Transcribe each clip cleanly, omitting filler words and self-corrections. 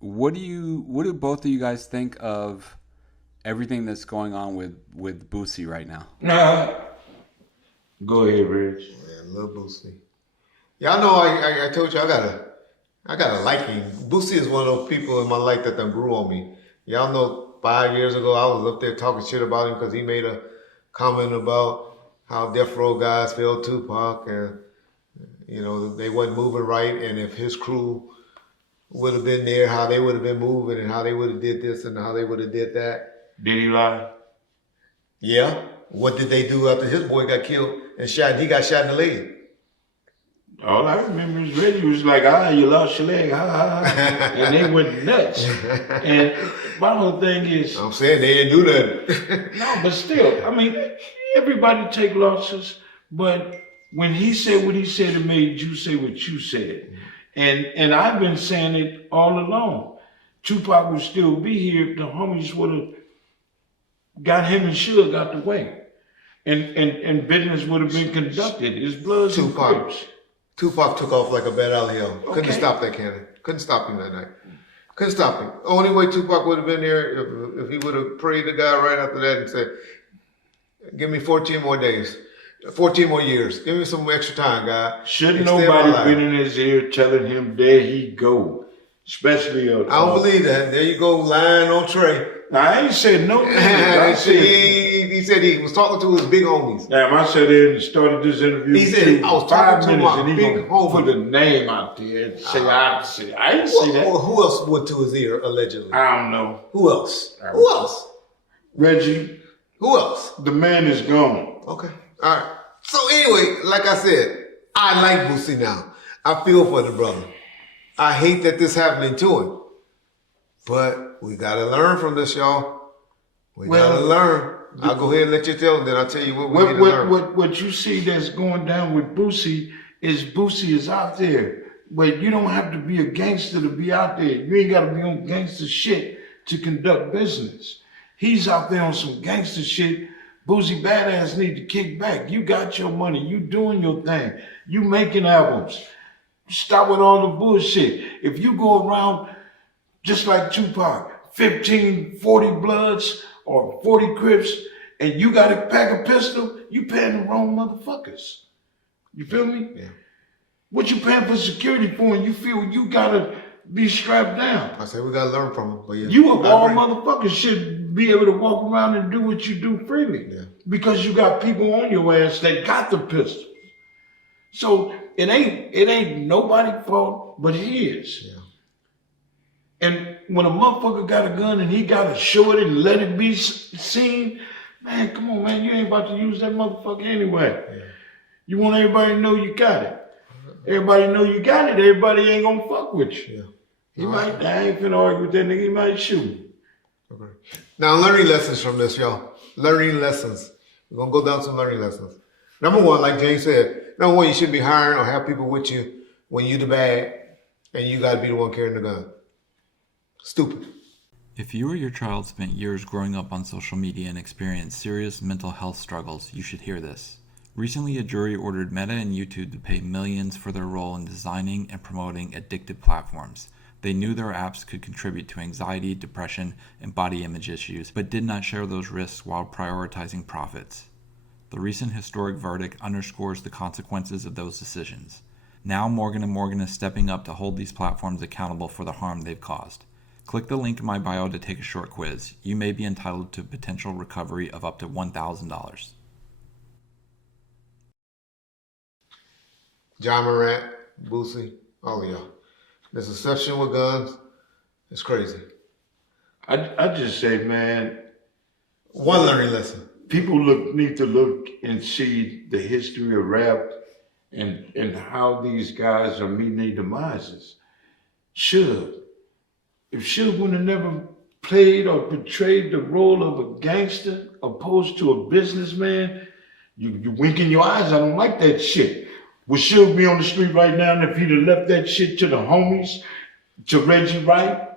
What do both of you guys think of everything that's going on with Boosie right now? Nah. Go ahead, Rich. Yeah, love Boosie. Y'all know I told you I got a liking. Boosie is one of those people in my life that done grew on me. Y'all know 5 years ago I was up there talking shit about him because he made a comment about how Death Row guys failed Tupac and they wasn't moving right, and if his crew would have been there, how they would have been moving and how they would have did this and how they would have did that. Did he lie? Yeah. What did they do after his boy got killed and shot? He got shot in the leg. All I remember is Reggie was like, you lost your leg, and they went nuts. And my whole thing is... I'm saying they didn't do that. No, but still, I mean, everybody take losses, but when he said what he said, it made you say what you said. And I've been saying it all along. Tupac would still be here if the homies would have got him and Suge out the way. And business would have been conducted. His Bloods and Crips. Tupac took off like a bat out of hell. Couldn't stop that cannon. Couldn't stop him that night. Couldn't stop him. Only way Tupac would have been there if he would have prayed to God right after that and said, give me 14 more days. 14 more years. Give me some extra time, God. Shouldn't nobody been in his ear telling him, there he go? Especially I don't believe that. There you go, lying on Trey. I ain't said no. He said he was talking to his big homies. Damn, I said it and started this interview. He said I was talking to my and he big homie. put the name out there and say I didn't say that. Well, who else went to his ear allegedly? I don't know. Who else? Who else? Reggie. Who else? The man is gone. Okay. All right. So anyway, like I said, I like Boosie now. I feel for the brother. I hate that this happening to him. But we got to learn from this, y'all. We got to learn. I'll go ahead and let you tell them, then I'll tell you what we need to learn. What you see that's going down with Boosie is out there. But you don't have to be a gangster to be out there. You ain't got to be on gangster shit to conduct business. He's out there on some gangster shit. Boosie Badass need to kick back. You got your money. You doing your thing. You making albums. Stop with all the bullshit. If you go around just like Tupac, 15, 40 Bloods or 40 Crips, and you got to pack a pistol, you paying the wrong motherfuckers. You feel me? Yeah. What you paying for security for and you feel you got to be strapped down? I said we got to learn from him. But yeah, you of all motherfuckers should be able to walk around and do what you do freely. Yeah. Because you got people on your ass that got the pistols. So it ain't nobody's fault but his. Yeah. And when a motherfucker got a gun and he got to show it and let it be seen, man, come on, man, you ain't about to use that motherfucker anyway. Yeah. You want everybody to know you got it. Everybody know you got it. Everybody ain't gonna fuck with you. Yeah. He might, I ain't finna argue with that nigga. He might shoot. Okay. Now, learning lessons from this, y'all. Learning lessons. We're gonna go down some learning lessons. Number one, like James said, number one, you shouldn't be hiring or have people with you when you the bad and you gotta be the one carrying the gun. Stupid. If you or your child spent years growing up on social media and experienced serious mental health struggles, you should hear this. Recently, a jury ordered Meta and YouTube to pay millions for their role in designing and promoting addictive platforms. They knew their apps could contribute to anxiety, depression, and body image issues, but did not share those risks while prioritizing profits. The recent historic verdict underscores the consequences of those decisions. Now Morgan & Morgan is stepping up to hold these platforms accountable for the harm they've caused. Click the link in my bio to take a short quiz. You may be entitled to potential recovery of up to $1,000. John Morant, Boosie, all of y'all. This exception with guns, it's crazy. I just say, man, one learning lesson. People need to look and see the history of rap and how these guys are meeting their demises. Suge. If Suge would have never played or portrayed the role of a gangster opposed to a businessman, you wink in your eyes, I don't like that shit. Would Suge be on the street right now and if he'd have left that shit to the homies, to Reggie Wright?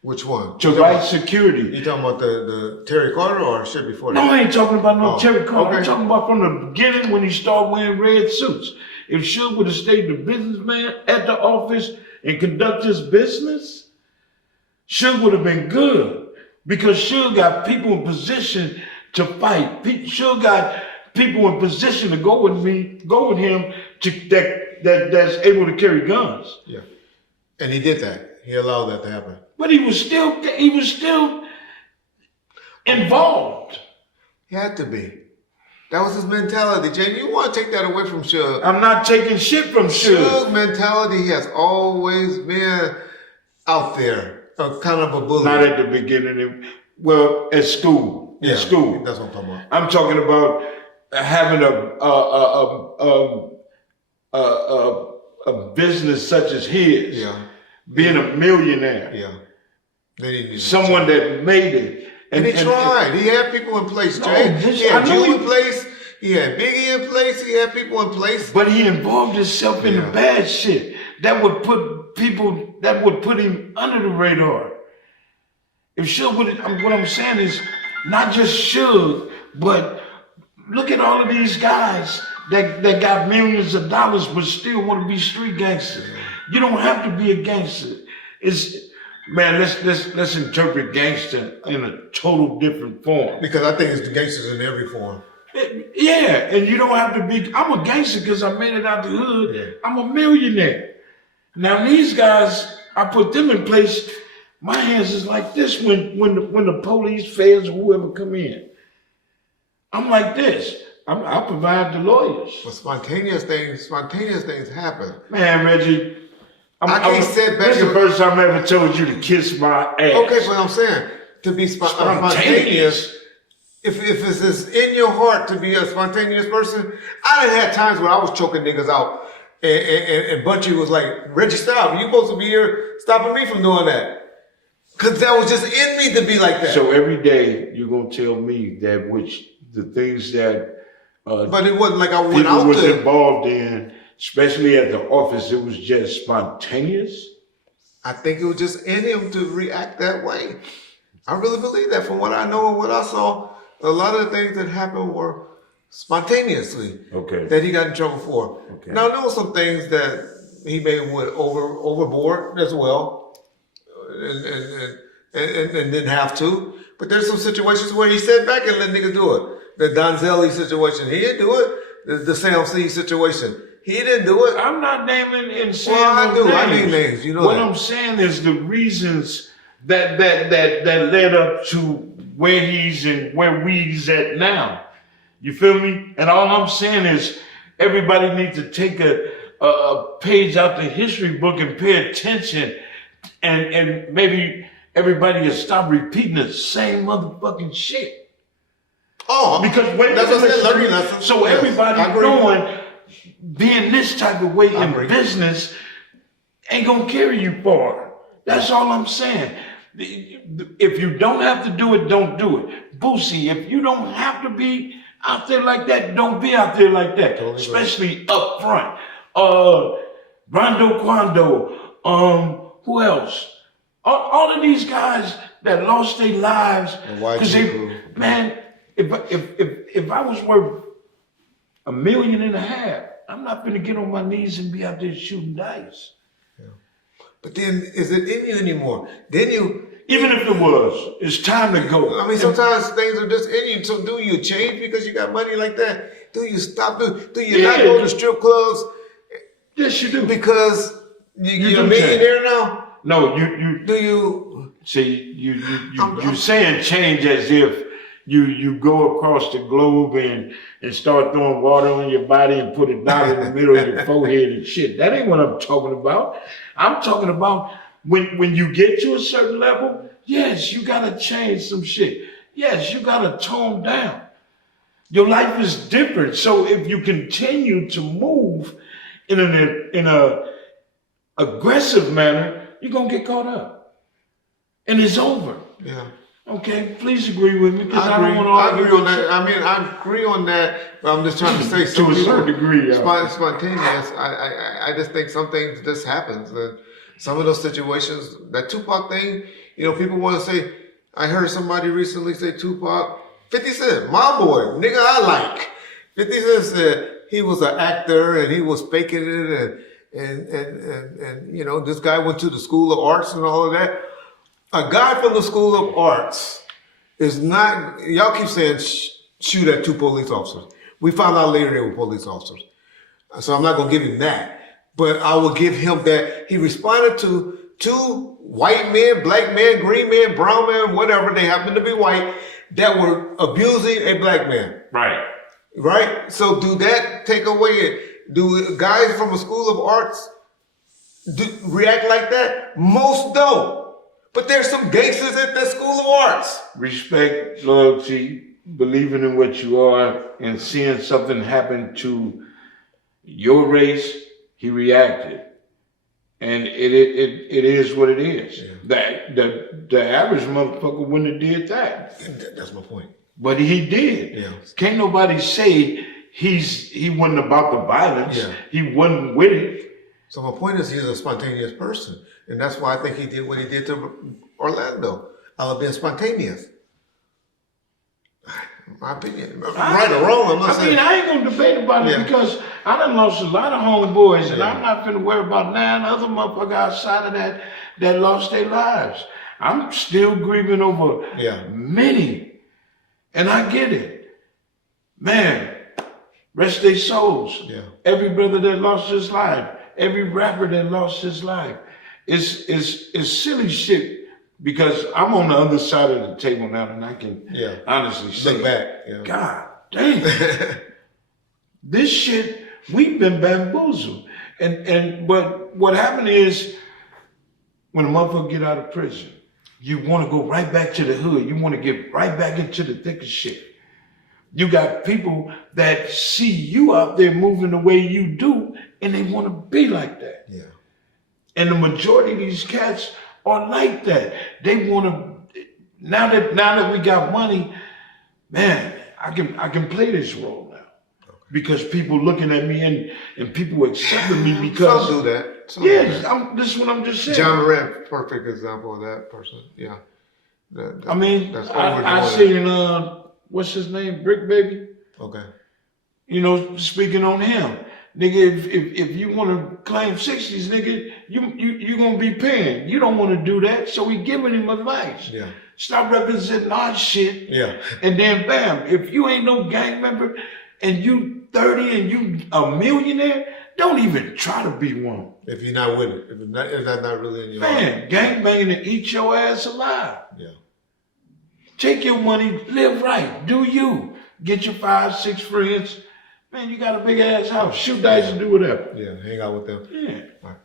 Which one? To Wright Security. You talking about the Terry Carter or shit before that? No, I ain't talking about no Terry Carter. Okay. I'm talking about from the beginning when he started wearing red suits. If Suge would have stayed the businessman at the office, and conduct his business, Suge would have been good because Suge got people in position to fight. Suge got people in position to go with him that's able to carry guns. Yeah. And he did that. He allowed that to happen. But he was still involved. He had to be. That was his mentality, Jay. You want to take that away from Suge. I'm not taking shit from Suge. Suge's mentality has always been out there, kind of a bully. Not at the beginning. Well, at school. Yeah, In school. That's what I'm talking about. I'm talking about having a business such as his. Yeah. Being a millionaire. Yeah. They didn't even someone that made it. And he tried. He had people in place, Jay. He had Jew in place. He had Biggie in place. He had people in place. But he involved himself in the bad shit. That would put him under the radar. If Suge what I'm saying is not just Suge, but look at all of these guys that got millions of dollars but still want to be street gangsters. You don't have to be a gangster. Man, let's interpret gangster in a total different form. Because I think it's the gangsters in every form. Yeah, and you don't have to be. I'm a gangster because I made it out the hood. Yeah. I'm a millionaire. Now these guys, I put them in place. My hands is like this when the police, feds, or whoever come in. I'm like this. I provide the lawyers. But spontaneous things happen. Man, Reggie. I can't sit back. This is the first time I ever told you to kiss my ass. Okay, but I'm saying to be spontaneous. If it's in your heart to be a spontaneous person, I done had times where I was choking niggas out, and Bunchy was like, "Reggie, stop! You supposed to be here stopping me from doing that." Cause that was just in me to be like that. So every day you're gonna tell me that the things that but it wasn't like I went out was involved in. Especially at the office, it was just spontaneous. I think it was just in him to react that way. I really believe that from what I know and what I saw. A lot of the things that happened were spontaneously that he got in trouble for. Okay. Now, there were some things that he may have went overboard as well and didn't have to. But there's some situations where he sat back and let niggas do it. The Donzelli situation, he didn't do it. The Sam C situation. He didn't do it. I'm not naming and saying I do. Names. I name names. You know what that. I'm saying is the reasons that led up to where he's and where we's at now. You feel me? And all I'm saying is everybody needs to take a page out the history book and pay attention, and maybe everybody will stop repeating the same motherfucking shit. Oh, because that's what I said. Learning lessons. So everybody knowing. Being this type of way in business ain't gonna carry you far. That's all I'm saying. If you don't have to do it, don't do it. Boosie, if you don't have to be out there like that, don't be out there like that. Totally especially up front. Rondo Quando, who else? All of these guys that lost their lives. Man, if I was worth $1.5 million, I'm not gonna get on my knees and be out there shooting dice. Yeah. But then, is it in you anymore? Then you... Even if it was, it's time to go. I mean, sometimes things are just in you. So do you change because you got money like that? Do you stop? Do you not go to strip clubs? Yes, you do. Because you're a millionaire now? No, you... Do you... See, you're saying change as if you go across the globe and start throwing water on your body and put it down in the middle of your forehead and shit. That ain't what I'm talking about. I'm talking about when you get to a certain level, yes, you gotta change some shit. Yes, you gotta tone down. Your life is different. So if you continue to move in a aggressive manner, you're gonna get caught up. And it's over. Yeah. Okay, please agree with me because I agree on that. I mean, I agree on that, but I'm just trying to say to a certain degree. Spontaneous. I just think some things just happens. Some of those situations, that Tupac thing, people want to say. I heard somebody recently say Tupac, 50 Cent, my boy, nigga, I like. 50 Cent said he was an actor and he was faking it and you know, this guy went to the School of Arts and all of that. A guy from the School of Arts is not. Y'all keep saying shoot at 2 police officers. We found out later they were police officers, so I'm not gonna give him that. But I will give him that he responded to 2 white men, black men, green men, brown men, whatever they happen to be white, that were abusing a black man. Right. Right? So do that take away it? Do guys from a School of Arts react like that? Most don't. But there's some gangsters at the School of Arts. Respect, loyalty, believing in what you are, and seeing something happen to your race, he reacted. And it is what it is. Yeah. The average motherfucker wouldn't have did that. That's my point. But he did. Yeah. Can't nobody say he wasn't about the violence. Yeah. He wasn't with it. So my point is he's a spontaneous person. And that's why I think he did what he did to Orlando. I'll have been spontaneous. My opinion. Right or wrong, I'm not saying. I ain't gonna debate about it because I done lost a lot of homeboys and I'm not gonna worry about 9 other motherfuckers outside of that lost their lives. I'm still grieving over many. And I get it. Man, rest their souls. Yeah. Every brother that lost his life, every rapper that lost his life. It's silly shit because I'm on the other side of the table now and I can honestly say, look back. Yeah. God damn. This shit, we've been bamboozled. But what happened is when a motherfucker get out of prison, you want to go right back to the hood. You want to get right back into the thick of shit. You got people that see you out there moving the way you do, and they want to be like that. Yeah. And the majority of these cats are like that. They want to. Now that we got money, man, I can play this role now because people looking at me and people accepting me because some do that. This is what I'm just saying. John Moran, perfect example of that person. Yeah. I seen what's his name, Brick Baby. Okay. You know, speaking on him, nigga. If you want to claim 60s, nigga, you gonna be paying. You don't want to do that, so we giving him advice. Yeah. Stop representing our shit. Yeah. And then bam, if you ain't no gang member and you 30 and you a millionaire, don't even try to be one. If you're not with it, if that's not really in your heart. Gang banging and eat your ass alive. Yeah. Take your money, live right, do you. Get your 5, 6 friends. Man, you got a big ass house. Shoot dice and do whatever. Yeah, hang out with them. Yeah. All right.